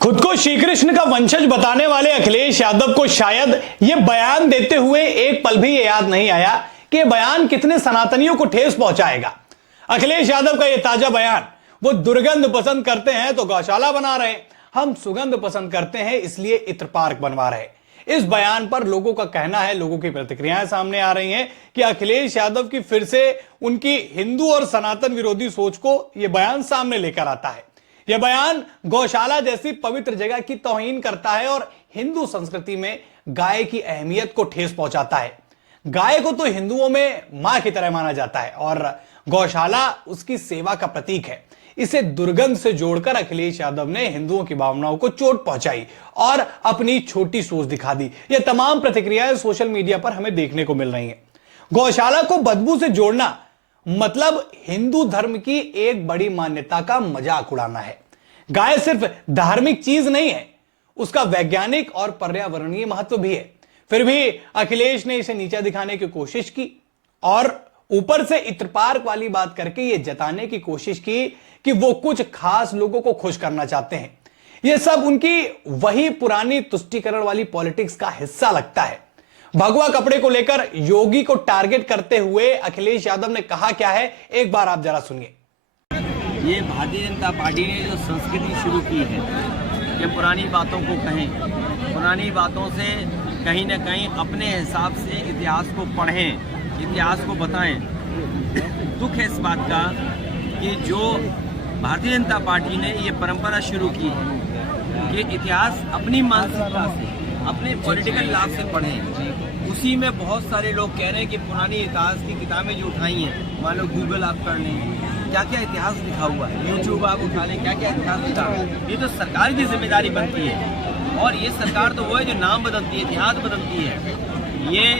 खुद को श्री कृष्ण का वंशज बताने वाले अखिलेश यादव को शायद यह बयान देते हुए एक पल भी ये याद नहीं आया कि यह बयान कितने सनातनियों को ठेस पहुंचाएगा। अखिलेश यादव का यह ताजा बयान, वो दुर्गंध पसंद करते हैं तो गौशाला बना रहे, हम सुगंध पसंद करते हैं इसलिए इत्र पार्क बनवा रहे। इस बयान पर लोगों का कहना है, लोगों की प्रतिक्रियाएं सामने आ रही हैं कि अखिलेश यादव की फिर से उनकी हिंदू और सनातन विरोधी सोच को यह बयान सामने लेकर आता है। यह बयान गौशाला जैसी पवित्र जगह की तौहीन करता है और हिंदू संस्कृति में गाय की अहमियत को ठेस पहुंचाता है। गाय को तो हिंदुओं में मां की तरह माना जाता है और गौशाला उसकी सेवा का प्रतीक है। इसे दुर्गंध से जोड़कर अखिलेश यादव ने हिंदुओं की भावनाओं को चोट पहुंचाई और अपनी छोटी सोच दिखा दी। यह तमाम प्रतिक्रियाएं सोशल मीडिया पर हमें देखने को मिल रही हैं। गौशाला को बदबू से जोड़ना मतलब हिंदू धर्म की एक बड़ी मान्यता का मजाक उड़ाना है। गाय सिर्फ धार्मिक चीज नहीं है, उसका वैज्ञानिक और पर्यावरणीय महत्व भी है। फिर भी अखिलेश ने इसे नीचा दिखाने की कोशिश की और ऊपर से इत्र पार्क वाली बात करके यह जताने की कोशिश की कि वो कुछ खास लोगों को खुश करना चाहते हैं। यह सब उनकी वही पुरानी तुष्टीकरण वाली पॉलिटिक्स का हिस्सा लगता है। भगवा कपड़े को लेकर योगी को टारगेट करते हुए अखिलेश यादव ने कहा क्या है, एक बार आप जरा सुनिए। ये भारतीय जनता पार्टी ने जो संस्कृति शुरू की है कि पुरानी बातों को कहें, पुरानी बातों से कहीं ना कहीं अपने हिसाब से इतिहास को पढ़ें, इतिहास को बताएं। दुख है इस बात का कि जो भारतीय जनता पार्टी ने ये परंपरा शुरू की है कि इतिहास अपनी मानसिकता से, अपने पॉलिटिकल लाभ से पढ़ें। उसी में बहुत सारे लोग कह रहे हैं कि पुरानी इतिहास की किताबें जो उठाई हैं, मान लो गूगल आप कर लें, क्या क्या इतिहास लिखा हुआ है, यूट्यूब आप उठा लें, क्या क्या इतिहास लिखा है। ये तो सरकार की जिम्मेदारी बनती है और ये सरकार तो वो है जो नाम बदलती है, इतिहास बदलती है। ये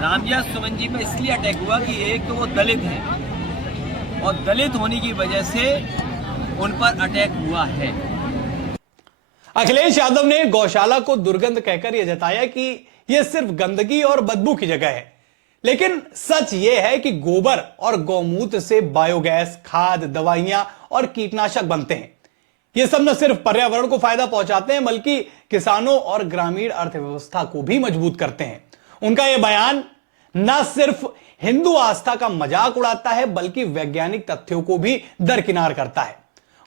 रामविलास सुमन जी पे इसलिए अटैक हुआ कि एक तो वो दलित है और दलित होने की वजह से उन पर अटैक हुआ है। अखिलेश यादव ने गौशाला को दुर्गंध कहकर यह जताया कि यह सिर्फ गंदगी और बदबू की जगह है, लेकिन सच यह है कि गोबर और गौमूत्र से बायोगैस, खाद, दवाइयां और कीटनाशक बनते हैं। यह सब न सिर्फ पर्यावरण को फायदा पहुंचाते हैं बल्कि किसानों और ग्रामीण अर्थव्यवस्था को भी मजबूत करते हैं। उनका यह बयान न सिर्फ हिंदू आस्था का मजाक उड़ाता है बल्कि वैज्ञानिक तथ्यों को भी दरकिनार करता है।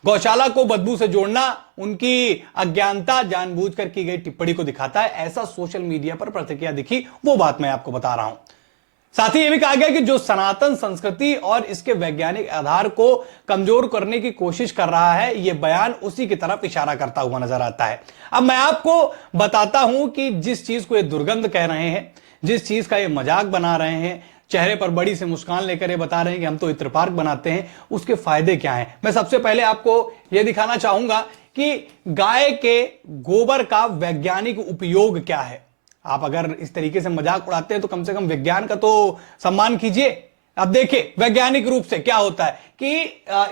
गौशाला को बदबू से जोड़ना उनकी अज्ञानता जानबूझकर की गई टिप्पणी को दिखाता है, ऐसा सोशल मीडिया पर प्रतिक्रिया दिखी, वो बात मैं आपको बता रहा हूं। साथ ही यह भी कहा गया कि जो सनातन संस्कृति और इसके वैज्ञानिक आधार को कमजोर करने की कोशिश कर रहा है, यह बयान उसी की तरफ इशारा करता हुआ नजर आता है। अब मैं आपको बताता हूं कि जिस चीज को ये दुर्गंध कह रहे हैं, जिस चीज का ये मजाक बना रहे हैं, चेहरे पर बड़ी सी मुस्कान लेकर ये बता रहे हैं कि हम तो इत्र पार्क बनाते हैं, उसके फायदे क्या हैं। मैं सबसे पहले आपको यह दिखाना चाहूंगा कि गाय के गोबर का वैज्ञानिक उपयोग क्या है। आप अगर इस तरीके से मजाक उड़ाते हैं तो कम से कम विज्ञान का तो सम्मान कीजिए। अब देखिए वैज्ञानिक रूप से क्या होता है कि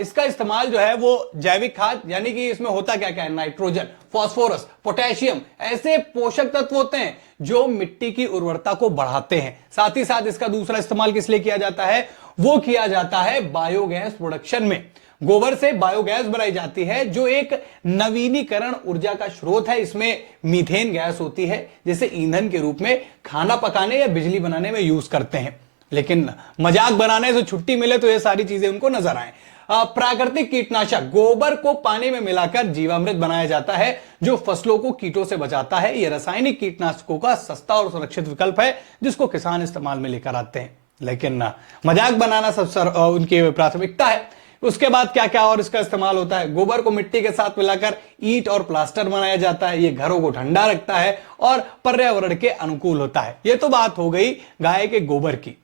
इसका इस्तेमाल जो है वो जैविक खाद, यानी कि इसमें होता क्या क्या है, नाइट्रोजन, फास्फोरस, पोटेशियम, ऐसे पोषक तत्व होते हैं जो मिट्टी की उर्वरता को बढ़ाते हैं। साथ ही साथ इसका दूसरा इस्तेमाल किस लिए किया जाता है, वो किया जाता है बायोगैस प्रोडक्शन में। गोबर से बायोगैस बनाई जाती है जो एक नवीनीकरण ऊर्जा का स्रोत है। इसमें मीथेन गैस होती है जिसे ईंधन के रूप में खाना पकाने या बिजली बनाने में यूज करते हैं। लेकिन मजाक बनाने से छुट्टी मिले तो ये सारी चीजें उनको नजर आए। प्राकृतिक कीटनाशक, गोबर को पानी में मिलाकर जीवामृत बनाया जाता है जो फसलों को कीटों से बचाता है। यह रासायनिक कीटनाशकों का सस्ता और सुरक्षित विकल्प है जिसको किसान इस्तेमाल में लेकर आते हैं। लेकिन मजाक बनाना सबसे उनकी प्राथमिकता है। उसके बाद क्या क्या और इसका इस्तेमाल होता है, गोबर को मिट्टी के साथ मिलाकर ईंट और प्लास्टर बनाया जाता है। यह घरों को ठंडा रखता है और पर्यावरण के अनुकूल होता है। यह तो बात हो गई गाय के गोबर की।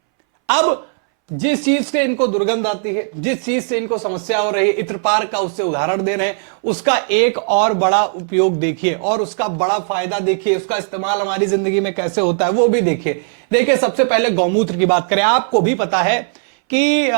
अब जिस चीज से इनको दुर्गंध आती है, जिस चीज से इनको समस्या हो रही है, इत्र पार्क का उससे उदाहरण दे रहे हैं, उसका एक और बड़ा उपयोग देखिए और उसका बड़ा फायदा देखिए, उसका इस्तेमाल हमारी जिंदगी में कैसे होता है वो भी देखिए। देखिए सबसे पहले गौमूत्र की बात करें। आपको भी पता है कि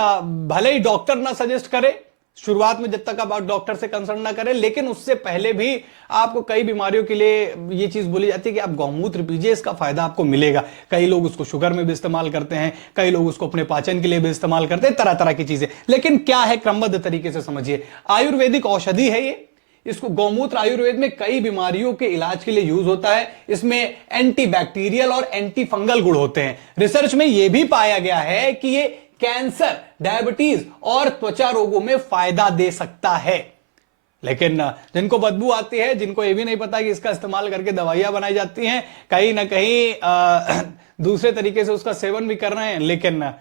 भले ही डॉक्टर ना सजेस्ट करे, शुरुआत में जब तक आप डॉक्टर से कंसल्ट ना करें, लेकिन उससे पहले भी आपको कई बीमारियों के लिए ये चीज बोली जाती है कि आप गौमूत्र पीजिए, इसका फायदा आपको मिलेगा। कई लोग उसको शुगर में भी इस्तेमाल करते हैं, कई लोग उसको अपने पाचन के लिए भी इस्तेमाल करते हैं, तरह तरह की चीजें। लेकिन क्या है, क्रमबद्ध तरीके से समझिए। आयुर्वेदिक औषधि है ये, इसको गौमूत्र आयुर्वेद में कई बीमारियों के इलाज के लिए यूज होता है। इसमें एंटी बैक्टीरियल और एंटी फंगल गुण होते हैं। रिसर्च में यह भी पाया गया है कि ये कैंसर, डायबिटीज और त्वचा रोगों में फायदा दे सकता है। लेकिन जिनको बदबू आती है, जिनको यह भी नहीं पता कि इसका इस्तेमाल करके दवाइयां बनाई जाती हैं, कहीं ना कहीं दूसरे तरीके से उसका सेवन भी कर रहे हैं, लेकिन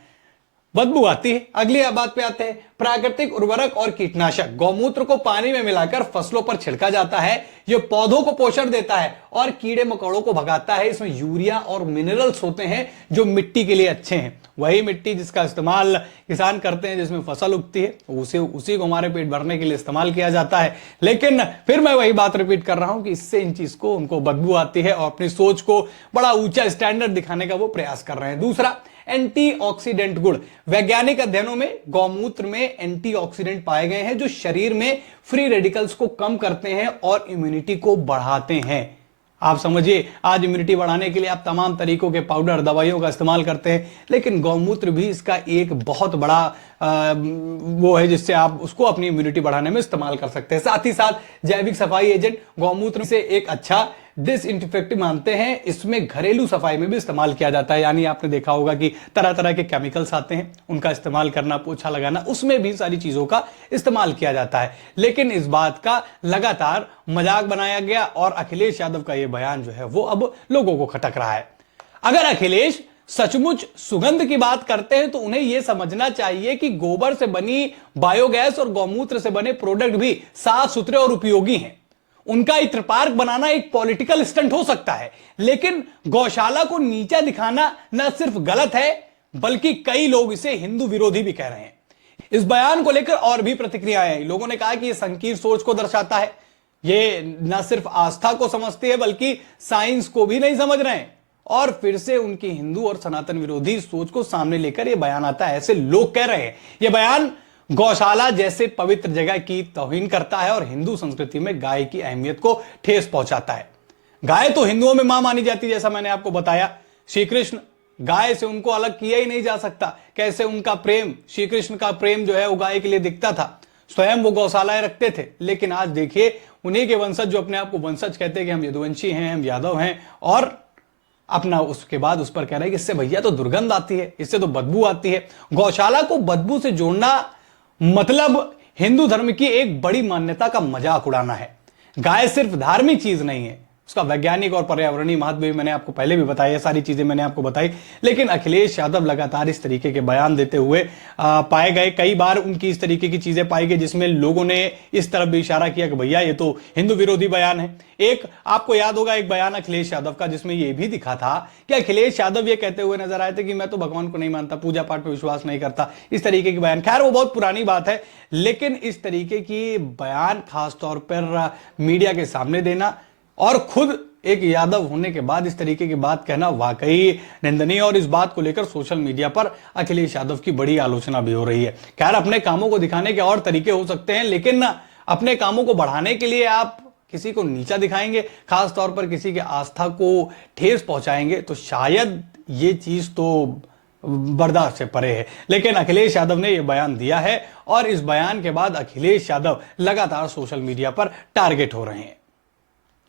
बदबू आती है। अगली बात पे आते हैं, प्राकृतिक उर्वरक और कीटनाशक। गौमूत्र को पानी में मिलाकर फसलों पर छिड़का जाता है। यह पौधों को पोषण देता है और कीड़े मकोड़ों को भगाता है। इसमें यूरिया और मिनरल्स होते हैं जो मिट्टी के लिए अच्छे हैं। वही मिट्टी जिसका इस्तेमाल किसान करते हैं, जिसमें फसल उगती है, उसी को हमारे पेट भरने के लिए इस्तेमाल किया जाता है। लेकिन फिर मैं वही बात रिपीट कर रहा हूं कि इससे इन चीज को उनको बदबू आती है और अपनी सोच को बड़ा ऊंचा स्टैंडर्ड दिखाने का वो प्रयास कर रहे हैं। दूसरा, एंटीऑक्सीडेंट गुण। वैज्ञानिक अध्ययनों में गौमूत्र में एंटीऑक्सीडेंट पाए गए हैं जो शरीर में फ्री रेडिकल्स को कम करते हैं और इम्यूनिटी को बढ़ाते हैं। आप समझिए, आज इम्यूनिटी बढ़ाने के लिए आप तमाम तरीकों के पाउडर, दवाइयों का इस्तेमाल करते हैं, लेकिन गौमूत्र भी इसका एक बहुत बड़ा वो है जिससे आप उसको अपनी इम्यूनिटी बढ़ाने में इस्तेमाल कर सकते हैं। साथ ही साथ जैविक सफाई एजेंट गौमूत्र से एक अच्छा डिसइंफेक्टिव मानते हैं। इसमें घरेलू सफाई में भी इस्तेमाल किया जाता है। यानी आपने देखा होगा कि तरह तरह के केमिकल्स आते हैं, उनका इस्तेमाल करना, पोछा लगाना, उसमें भी सारी चीजों का इस्तेमाल किया जाता है। लेकिन इस बात का लगातार मजाक बनाया गया और अखिलेश यादव का यह बयान जो है वो अब लोगों को खटक रहा है। अगर अखिलेश सचमुच सुगंध की बात करते हैं तो उन्हें यह समझना चाहिए कि गोबर से बनी बायोगैस और गौमूत्र से बने प्रोडक्ट भी साफ सुथरे और उपयोगी हैं। उनका इत्र पार्क बनाना एक पॉलिटिकल स्टंट हो सकता है, लेकिन गौशाला को नीचा दिखाना न सिर्फ गलत है बल्कि कई लोग इसे हिंदू विरोधी भी कह रहे हैं। इस बयान को लेकर और भी प्रतिक्रियाएं आई। लोगों ने कहा कि यह संकीर्ण सोच को दर्शाता है, ये न सिर्फ आस्था को समझते हैं बल्कि साइंस को भी नहीं समझ रहे हैं। और फिर से उनकी हिंदू और सनातन विरोधी सोच को सामने लेकर यह बयान आता है। ऐसे लोग कह रहे हैं यह बयान गौशाला जैसे पवित्र जगह की तौहीन करता है और हिंदू संस्कृति में गाय की अहमियत को ठेस पहुंचाता है। गाय तो हिंदुओं में मां मानी जाती है, जैसा मैंने आपको बताया। श्री कृष्ण, गाय से उनको अलग किया ही नहीं जा सकता। कैसे उनका प्रेम, श्री कृष्ण का प्रेम जो है वो गाय के लिए दिखता था। स्वयं वो गौशालाएं रखते थे। लेकिन आज देखिए, उन्हीं के वंशज जो अपने आप को वंशज कहते हैं कि हम यदुवंशी हैं, हम यादव हैं, और अपना उसके बाद उस पर कह रहे हैं कि इससे भैया तो दुर्गंध आती है, इससे तो बदबू आती है। गौशाला को बदबू से जोड़ना मतलब हिंदू धर्म की एक बड़ी मान्यता का मजाक उड़ाना है। गाय सिर्फ धार्मिक चीज नहीं है, उसका वैज्ञानिक और पर्यावरणीय महत्व भी मैंने आपको पहले भी बताया, सारी चीजें मैंने आपको बताई। लेकिन अखिलेश यादव लगातार इस तरीके के बयान देते हुए पाए गए। कई बार उनकी इस तरीके की चीजें पाई गई जिसमें लोगों ने इस तरफ भी इशारा किया कि भैया ये तो हिंदू विरोधी बयान है। एक आपको याद होगा एक बयान अखिलेश यादव का जिसमें यह भी दिखा था कि अखिलेश यादव ये कहते हुए नजर आए थे कि मैं तो भगवान को नहीं मानता, पूजा पाठ पर विश्वास नहीं करता, इस तरीके की बयान। खैर वो बहुत पुरानी बात है, लेकिन इस तरीके की बयान खासतौर पर मीडिया के सामने देना और खुद एक यादव होने के बाद इस तरीके की बात कहना वाकई निंदनीय। और इस बात को लेकर सोशल मीडिया पर अखिलेश यादव की बड़ी आलोचना भी हो रही है। खैर अपने कामों को दिखाने के और तरीके हो सकते हैं, लेकिन अपने कामों को बढ़ाने के लिए आप किसी को नीचा दिखाएंगे, खासतौर पर किसी की आस्था को ठेस पहुंचाएंगे, तो शायद ये चीज तो बर्दाश्त से परे है। लेकिन अखिलेश यादव ने यह बयान दिया है और इस बयान के बाद अखिलेश यादव लगातार सोशल मीडिया पर टारगेट हो रहे हैं।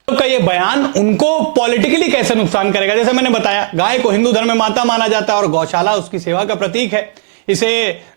का ये बयान उनको पॉलिटिकली कैसे नुकसान करेगा? जैसे मैंने बताया, गाय को हिंदू धर्म में माता माना जाता है और गौशाला उसकी सेवा का प्रतीक है। इसे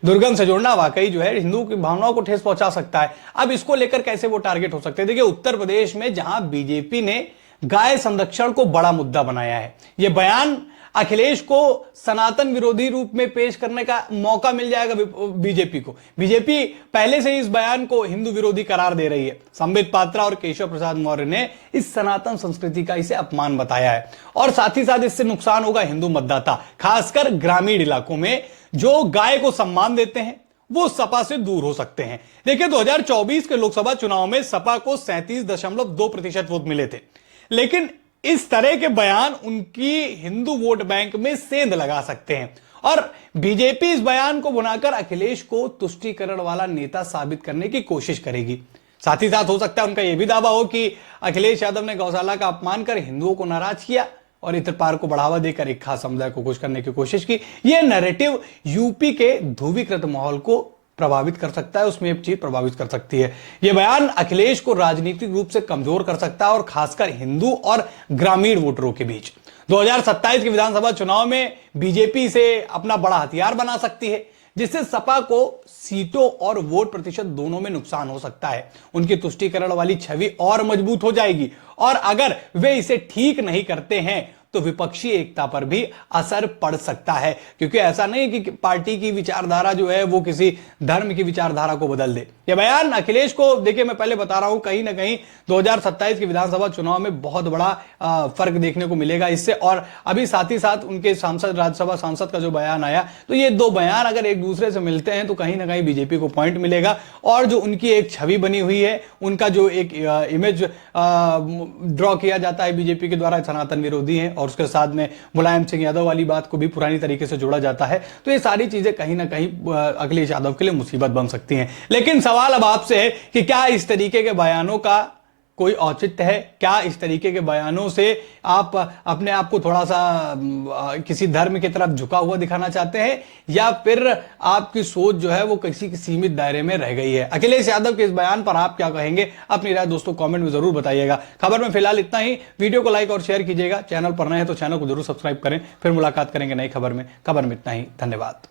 दुर्गंध से जोड़ना वाकई जो है हिंदू की भावनाओं को ठेस पहुंचा सकता है। अब इसको लेकर कैसे वो टारगेट हो सकते हैं? देखिए, उत्तर प्रदेश में जहां बीजेपी ने गाय संरक्षण को बड़ा मुद्दा बनाया है, यह बयान अखिलेश को सनातन विरोधी रूप में पेश करने का मौका मिल जाएगा बीजेपी को। बीजेपी पहले से ही इस बयान को हिंदू विरोधी करार दे रही है। संबित पात्रा और केशव प्रसाद मौर्य ने इस सनातन संस्कृति का इसे अपमान बताया है और साथ ही साथ इससे नुकसान होगा हिंदू मतदाता, खासकर ग्रामीण इलाकों में जो गाय को सम्मान देते हैं वो सपा से दूर हो सकते हैं। देखिए, 2024 के लोकसभा चुनाव में सपा को 37.2% वोट मिले थे, लेकिन इस तरह के बयान उनकी हिंदू वोट बैंक में सेंध लगा सकते हैं और बीजेपी इस बयान को बुनाकर अखिलेश को तुष्टीकरण वाला नेता साबित करने की कोशिश करेगी। साथ ही साथ हो सकता है उनका यह भी दावा हो कि अखिलेश यादव ने गौशाला का अपमान कर हिंदुओं को नाराज किया और इत्र पार को बढ़ावा देकर एक खास समुदाय को खुश करने की कोशिश की। यह नैरेटिव यूपी के ध्रुवीकृत माहौल को प्रभावित कर सकता है, उसमें एक चीज प्रभावित कर सकती है। यह बयान अखिलेश को राजनीतिक रूप से कमजोर कर सकता है और खासकर हिंदू और ग्रामीण वोटरों के बीच 2027 के विधानसभा चुनाव में बीजेपी से अपना बड़ा हथियार बना सकती है, जिससे सपा को सीटों और वोट प्रतिशत दोनों में नुकसान हो सकता है। उनकी तुष्टीकरण वाली छवि और मजबूत हो जाएगी और अगर वे इसे ठीक नहीं करते हैं तो विपक्षी एकता पर भी असर पड़ सकता है, क्योंकि ऐसा नहीं कि पार्टी की विचारधारा जो है वो किसी धर्म की विचारधारा को बदल दे। यह बयान अखिलेश को, देखिए मैं पहले बता रहा हूं, कहीं ना कहीं 2027 के विधानसभा चुनाव में बहुत बड़ा फर्क देखने को मिलेगा इससे। और अभी साथ ही साथ उनके सांसद, राज्यसभा सांसद का जो बयान आया, तो ये दो बयान अगर एक दूसरे से मिलते हैं तो कहीं ना कहीं बीजेपी को पॉइंट मिलेगा और जो उनकी एक छवि बनी हुई है, उनका जो एक इमेज ड्रॉ किया जाता है बीजेपी के द्वारा, सनातन विरोधी है और उसके साथ में मुलायम सिंह यादव वाली बात को भी पुरानी तरीके से जोड़ा जाता है, तो ये सारी चीजें कहीं ना कहीं अखिलेश यादव के लिए मुसीबत बन सकती हैं। लेकिन सवाल अब आपसे है कि क्या इस तरीके के बयानों का कोई औचित्य है? क्या इस तरीके के बयानों से आप अपने आप को थोड़ा सा किसी धर्म की तरफ झुका हुआ दिखाना चाहते हैं, या फिर आपकी सोच जो है वो किसी सीमित दायरे में रह गई है? अखिलेश यादव के इस बयान पर आप क्या कहेंगे? अपनी राय दोस्तों कमेंट में जरूर बताइएगा। खबर में फिलहाल इतना ही। वीडियो को लाइक और शेयर कीजिएगा। चैनल पर नए हैं तो चैनल को जरूर सब्सक्राइब करें। फिर मुलाकात करेंगे नई खबर में। खबर में इतना ही। धन्यवाद।